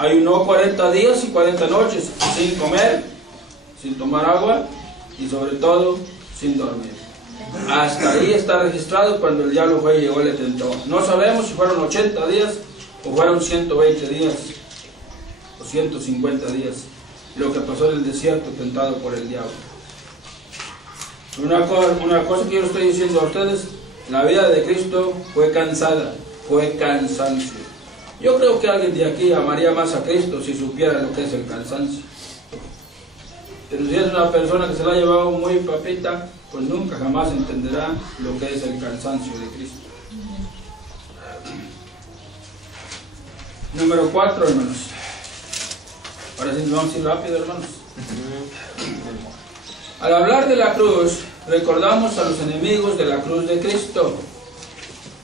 ayunó 40 días y 40 noches, sin comer, sin tomar agua y sobre todo sin dormir. Hasta ahí está registrado cuando el diablo fue y llegó y le tentó. No sabemos si fueron 80 días o fueron 120 días o 150 días lo que pasó en el desierto tentado por el diablo. Una cosa que yo estoy diciendo a ustedes, la vida de Cristo fue cansada, fue cansancio. Yo creo que alguien de aquí amaría más a Cristo si supiera lo que es el cansancio. Pero si es una persona que se la ha llevado muy papita, pues nunca jamás entenderá lo que es el cansancio de Cristo. Número 4, hermanos. Ahora sí nos vamos a ir rápido, hermanos. Al hablar de la cruz, recordamos a los enemigos de la cruz de Cristo.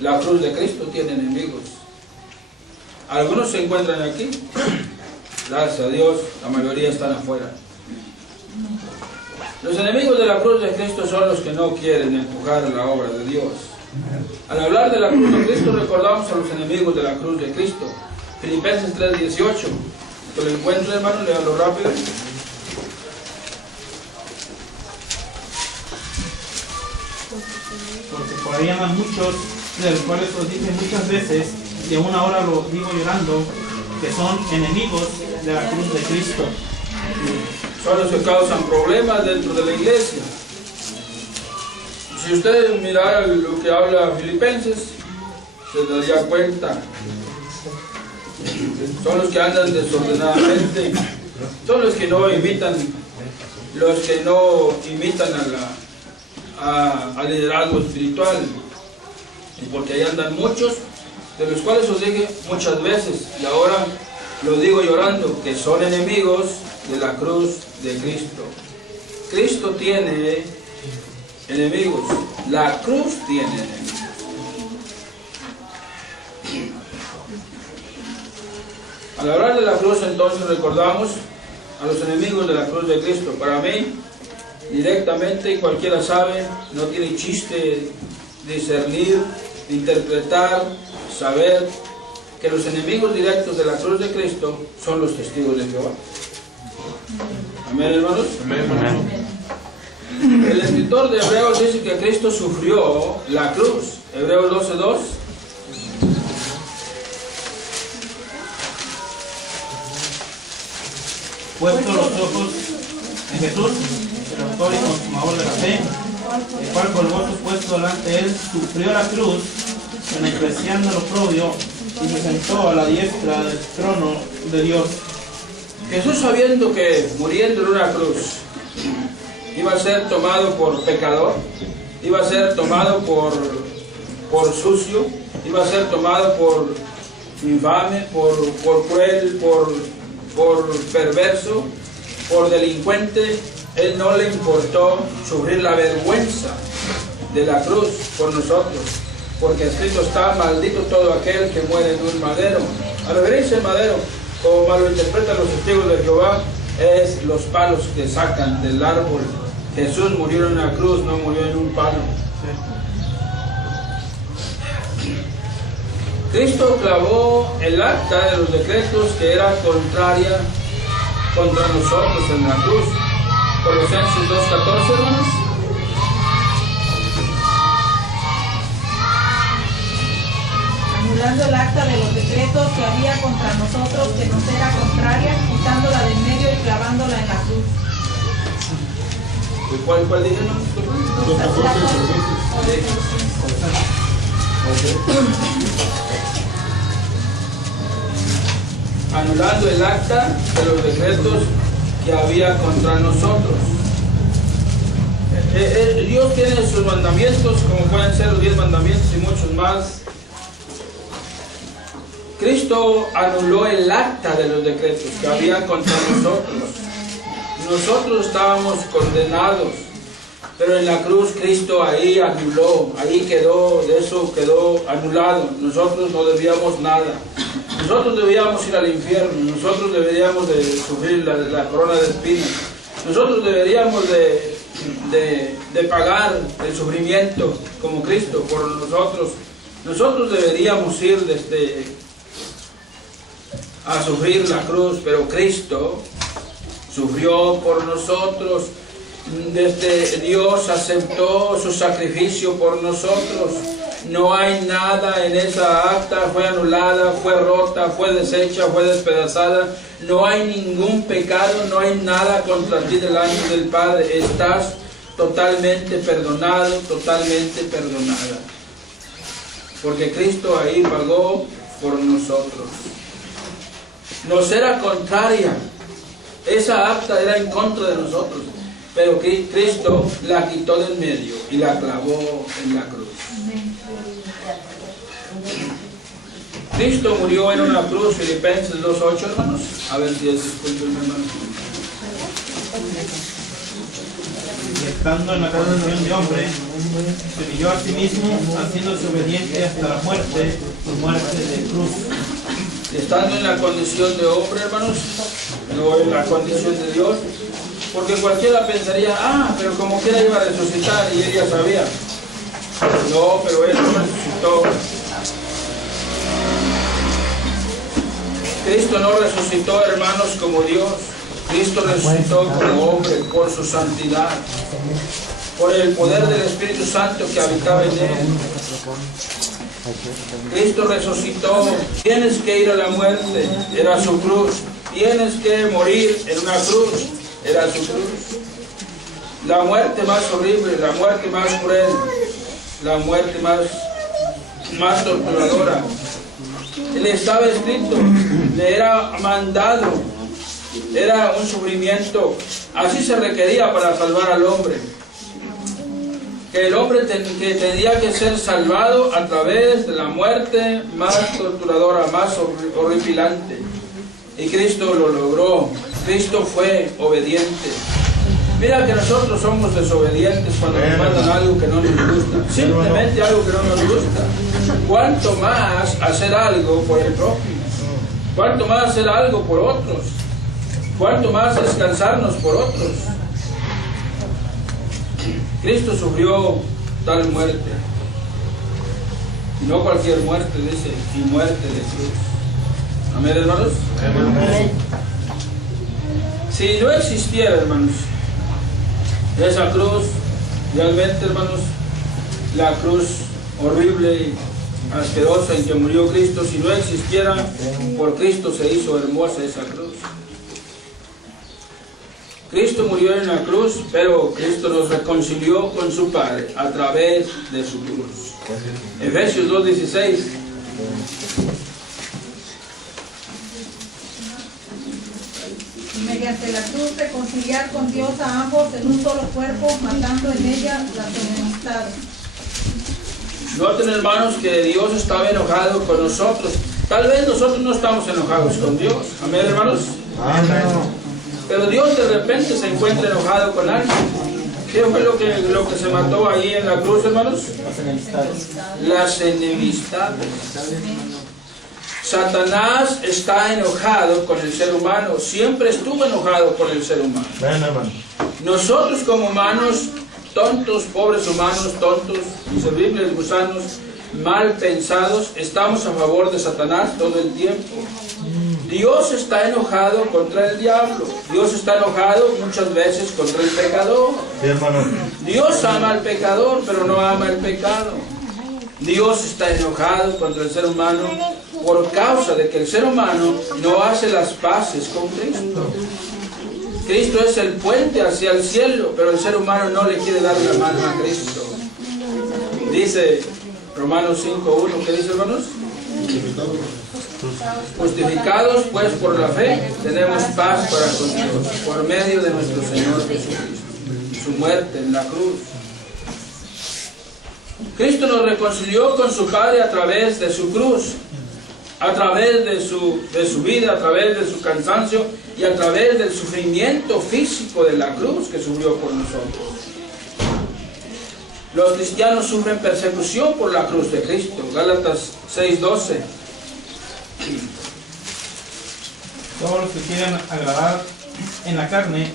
La cruz de Cristo tiene enemigos. Algunos se encuentran aquí, gracias a Dios, la mayoría están afuera. Los enemigos de la cruz de Cristo son los que no quieren empujar la obra de Dios. Al hablar de la cruz de Cristo, recordamos a los enemigos de la cruz de Cristo. Filipenses 3:18. Que lo encuentre, hermano, léalo rápido. Porque por ahí andan muchos, de los cuales os dije muchas veces, y aún ahora lo digo llorando, que son enemigos de la cruz de Cristo. Son los que causan problemas dentro de la iglesia. Si ustedes miran lo que habla Filipenses, se daría cuenta. Son los que andan desordenadamente, son los que no imitan al liderazgo espiritual. Y porque ahí andan muchos, de los cuales os dije muchas veces, y ahora lo digo llorando, que son enemigos de la cruz de Cristo. Cristo tiene enemigos, la cruz tiene enemigos. Al hablar de la cruz, entonces recordamos a los enemigos de la cruz de Cristo. Para mí, directamente, cualquiera sabe, no tiene chiste discernir, interpretar, saber que los enemigos directos de la cruz de Cristo son los testigos de Jehová. Amén, hermanos. Amén. El escritor de Hebreos dice que Cristo sufrió la cruz. Hebreos 12:2. Puesto los ojos en Jesús, el autor y consumador de la fe, el cual por gozo puesto delante de él sufrió la cruz, menospreciando lo oprobio, y se sentó a la diestra del trono de Dios. Jesús, sabiendo que muriendo en una cruz iba a ser tomado por pecador, iba a ser tomado por sucio, iba a ser tomado por infame, por cruel, por perverso, por delincuente, él no le importó sufrir la vergüenza de la cruz por nosotros, porque escrito está: maldito todo aquel que muere en un madero. Al referirse al madero, como malinterpretan los testigos de Jehová, es los palos que sacan del árbol. Jesús murió en una cruz, no murió en un palo. Cristo clavó el acta de los decretos que era contraria contra nosotros en la cruz. Colosenses 2:14, hermanos. Anulando el acta de los decretos que había contra nosotros, que nos era contraria, quitándola del medio y clavándola en la cruz. ¿Cuál dije, hermanos? Anulando el acta de los decretos que había contra nosotros. Dios tiene sus mandamientos, como pueden ser los 10 mandamientos y muchos más. Cristo anuló el acta de los decretos que había contra nosotros. Nosotros estábamos condenados, pero en la cruz Cristo ahí anuló, ahí quedó, de eso quedó anulado. Nosotros no debíamos nada. Nosotros debíamos ir al infierno, nosotros deberíamos de sufrir la corona de espinas, nosotros deberíamos de pagar el sufrimiento como Cristo por nosotros. Nosotros deberíamos ir a sufrir la cruz, pero Cristo sufrió por nosotros. Desde Dios aceptó su sacrificio por nosotros. No hay nada en esa acta, fue anulada, fue rota, fue deshecha, fue despedazada. No hay ningún pecado, no hay nada contra ti delante del Padre. Estás totalmente perdonado, totalmente perdonada. Porque Cristo ahí pagó por nosotros. Nos era contraria. Esa acta era en contra de nosotros. Pero Cristo la quitó del medio y la clavó en la cruz. Cristo murió en una cruz, Filipenses 2:8, hermanos. A ver si es disculpen, hermanos. Y estando en la condición de hombre, se humilló a sí mismo, haciéndose obediente hasta la muerte de cruz. Estando en la condición de hombre, hermanos, no en la condición de Dios, porque cualquiera pensaría, pero como quiera iba a resucitar, y él ya sabía. No, pero él no resucitó. Cristo no resucitó, hermanos, como Dios. Cristo resucitó como hombre por su santidad, por el poder del Espíritu Santo que habitaba en él. Cristo resucitó. Tienes que ir a la muerte, era su cruz. Tienes que morir en una cruz, era su cruz. La muerte más horrible, la muerte más cruel, la muerte más torturadora. Le estaba escrito, le era mandado, era un sufrimiento. Así se requería para salvar al hombre. Que el hombre que tenía que ser salvado a través de la muerte más torturadora, más horripilante. Y Cristo lo logró. Cristo fue obediente. Mira que nosotros somos desobedientes cuando nos mandan algo que no nos gusta. Simplemente algo que no nos gusta. ¿Cuánto más hacer algo por el prójimo? ¿Cuánto más hacer algo por otros? ¿Cuánto más descansarnos por otros? Cristo sufrió tal muerte. Y no cualquier muerte, dice, y muerte de cruz. Amén, hermanos. Amén. Si no existiera, hermanos, esa cruz, realmente, hermanos, la cruz horrible y asquerosa en que murió Cristo, si no existiera, por Cristo se hizo hermosa esa cruz. Cristo murió en la cruz, pero Cristo nos reconcilió con su Padre a través de su cruz. Efesios 2:16. Mediante la cruz reconciliar con Dios a ambos en un solo cuerpo, matando en ella las enemistades. Noten, hermanos, que Dios estaba enojado con nosotros. Tal vez nosotros no estamos enojados con Dios. Amén, hermanos. Amén. Pero Dios de repente se encuentra enojado con alguien. ¿Qué fue lo que se mató ahí en la cruz, hermanos? Las enemistades. Satanás está enojado con el ser humano. Siempre estuvo enojado con el ser humano. Nosotros como humanos, tontos, pobres humanos, tontos, inservibles, gusanos, mal pensados, estamos a favor de Satanás todo el tiempo. Dios está enojado contra el diablo. Dios está enojado muchas veces contra el pecador. Sí, hermano. Dios ama al pecador, pero no ama el pecado. Dios está enojado contra el ser humano por causa de que el ser humano no hace las paces con Cristo. Cristo es el puente hacia el cielo, pero el ser humano no le quiere dar la mano a Cristo. Dice Romanos 5:1, ¿qué dice, hermanos? Justificados pues por la fe, tenemos paz para con Dios, por medio de nuestro Señor Jesucristo, su muerte en la cruz. Cristo nos reconcilió con su Padre a través de su cruz, a través de su vida, a través de su cansancio y a través del sufrimiento físico de la cruz que sufrió por nosotros. Los cristianos sufren persecución por la cruz de Cristo. Gálatas 6:12. Todos los que quieran agradar en la carne,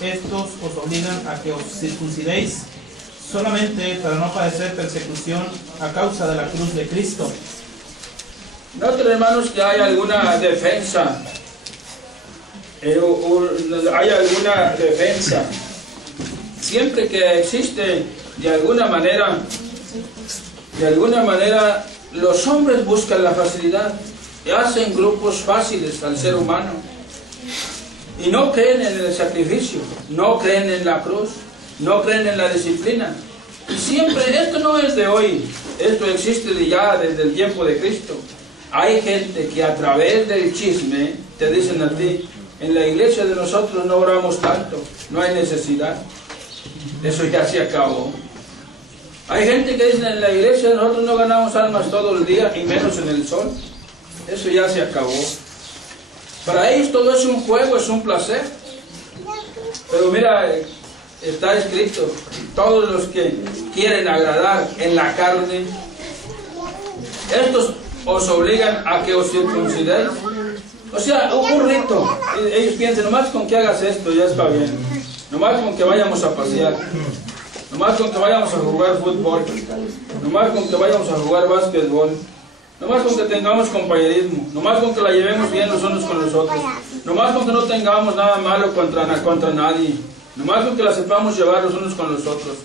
estos os obligan a que os circuncidéis solamente para no padecer persecución a causa de la cruz de Cristo. Noten, hermanos, que hay alguna defensa. Hay alguna defensa. Siempre que existe, de alguna manera, los hombres buscan la facilidad y hacen grupos fáciles al ser humano. Y no creen en el sacrificio, no creen en la cruz, no creen en la disciplina. Y siempre, esto no es de hoy, esto existe ya desde el tiempo de Cristo. Hay gente que a través del chisme te dicen a ti, en la iglesia de nosotros no oramos tanto, no hay necesidad. Eso ya se acabó. Hay gente que dice, en la iglesia de nosotros no ganamos almas todo el día y menos en el sol. Eso ya se acabó. Para ellos todo es un juego, es un placer. Pero mira, está escrito, todos los que quieren agradar en la carne, estos os obligan a que os circuncidéis. O sea, un rito. Ellos piensan, nomás con que hagas esto ya está bien. Nomás con que vayamos a pasear. Nomás con que vayamos a jugar fútbol. Nomás con que vayamos a jugar básquetbol. Nomás con que tengamos compañerismo. Nomás con que la llevemos bien los unos con los otros. Nomás con que no tengamos nada malo contra nadie. Nomás con que la sepamos llevar los unos con los otros.